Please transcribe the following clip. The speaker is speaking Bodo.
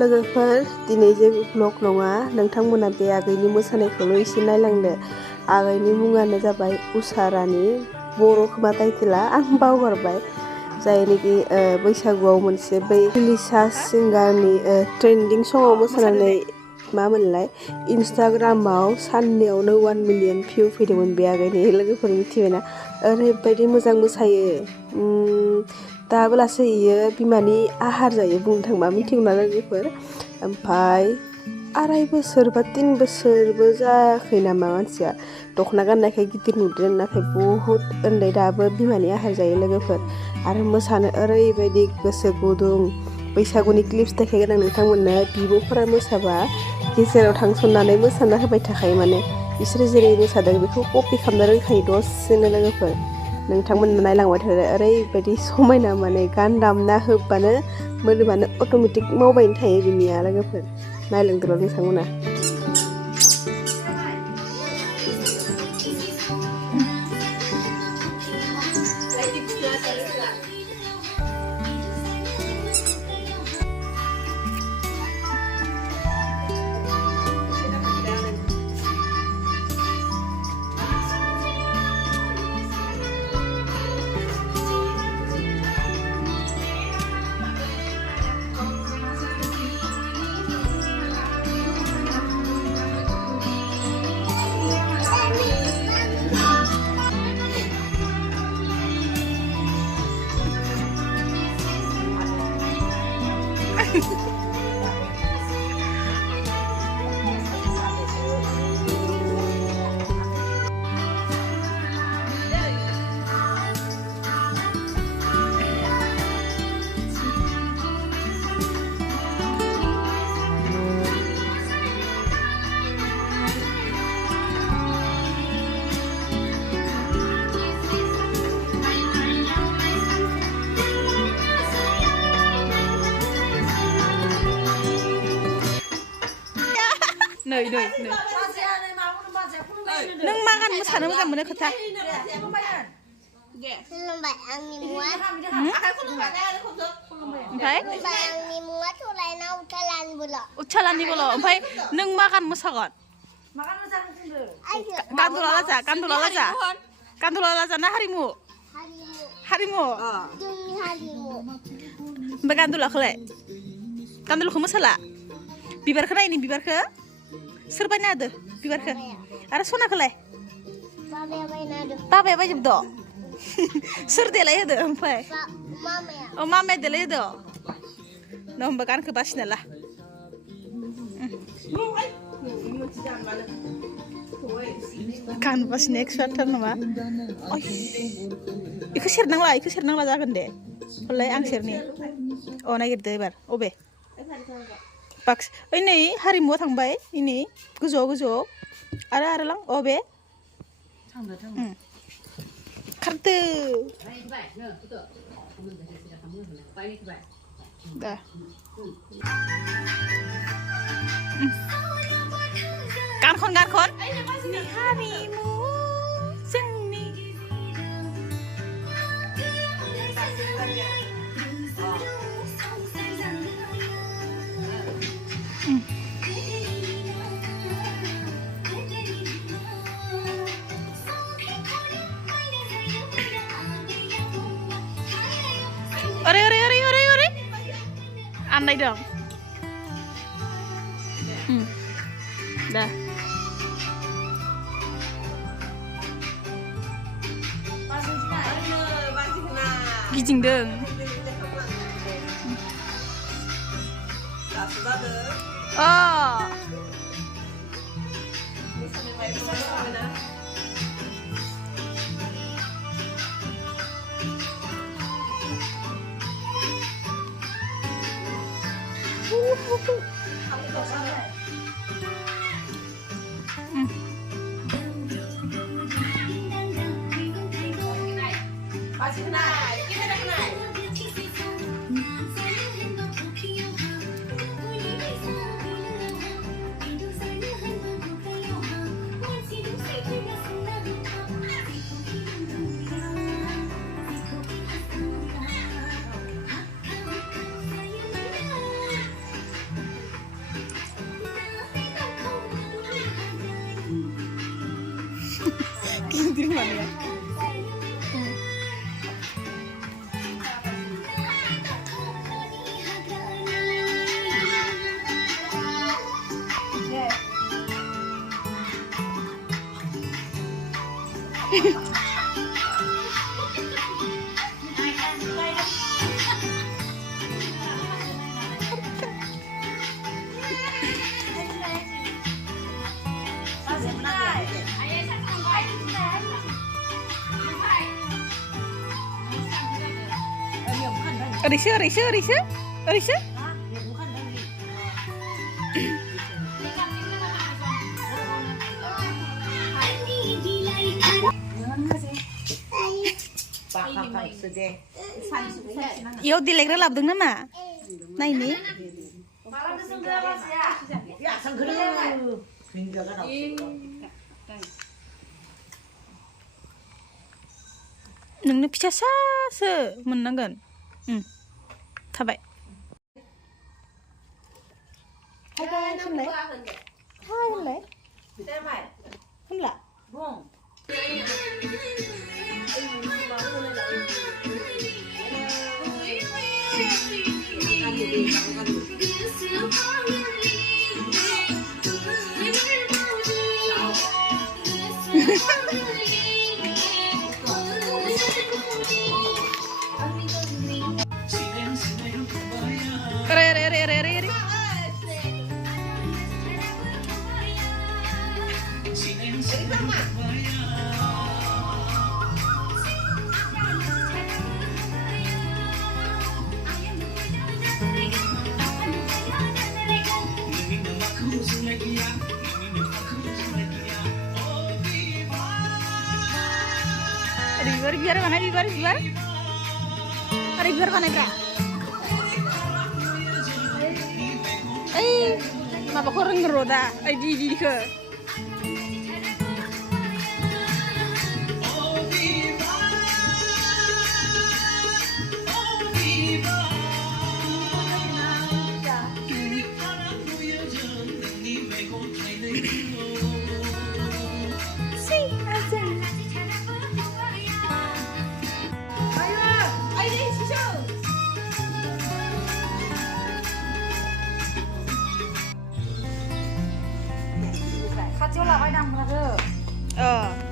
लोगोफोर दिनै जे ब्लग नङा नोंथांमोना बे आगैनि मोसानायखौल' एसे नायलांदो आगैनि मुङानो जाबाय उषा रानि बर' खोमा टाइटेला आं बावगारबाय जायनिखि बैसागुआव मोनसे बै लिसा सिंगारनि ट्रेन्डिं सङाव मोसानानै मा मोनलाय इन्स्टाग्रामाव साननैयावनो 1 मिलियन भिउ फैदोंमोन बे आगैनि लोगोफोर मिथिबायना ओरैबायदि मोजां मोसायो दाबो लासै इयो बिमानि आहार जायो बुंनो थांबा मिथिगौना लोगोफोर ओमफ्राय 2.5 बोसोर बा 3 बोसोरबो जायाखै नामा मानसिया दख'ना गाननायखाय गिदिर नुदों नाथाय बहुद उन्दै दाबो बिमानि आहार जायो लोगोफोर आरो मोसानो ओरैबायदि गोसो गुदुं बैसागुनि क्लिप्स देखायगोन आं नोंथांमोननो बिब'फोरा मोसाबा गेजेराव थांसननानै मोसाना होबाय थाखायो माने बिसोरो जेरै मोसादों बेखौ कपि खालामनो रोंखायो दसेनो लोगोफोर नोंथांमोननो नायलांबाय थादो ओरैबायदि समायना माने गान दामना होबानो मोदोमानो अट'मेटिक मावबायनो थायो बिनिया लोगोफोर नायलांदोल' नोंथांमोना नै नों मा गान मोसानो मोजां मोनो खोथा खुलुमबाय आंनि मुङा ओमफ्राय आंनि मुङा थलायना उच्छालानि बल' ओमफ्राय नों मा गान मोसागोन गान्दुला लाजा ना हारिमु ओमफ्राय गान्दुलाखौ मोसाला बिबारखौ नायनि बिबारखौ सोर बायना होदो बिबारखौ आरो सनाखौलाय बाबाया बायजोबदो सोर देलाय होदो ओमफ्राय मामाया देलाय होदो न होमबा गानखौ बासिना ला गान बासिनो एक्सपार्टथार नामा इखौ सेरनांला जागोन दे हलाय आं सेरनि नागिरदो एबार अबे बाक्स ओइ नै हारिमुआव थांबाय इनै गोजौआव आरो लां बे खारदो दा गानखन हारिमु जोंनि ओरै आन्दायदों दा गिदिंदों sendiri mana ya? Risha. Yo dilegra labdों नामा? नायनि नोंनो फिसासासो मोननांगोन थाबाय होनला Re. Biar mana biar ada biar mana kira mapa korang ngeroda di ke Kacau lah, kau dah berapa?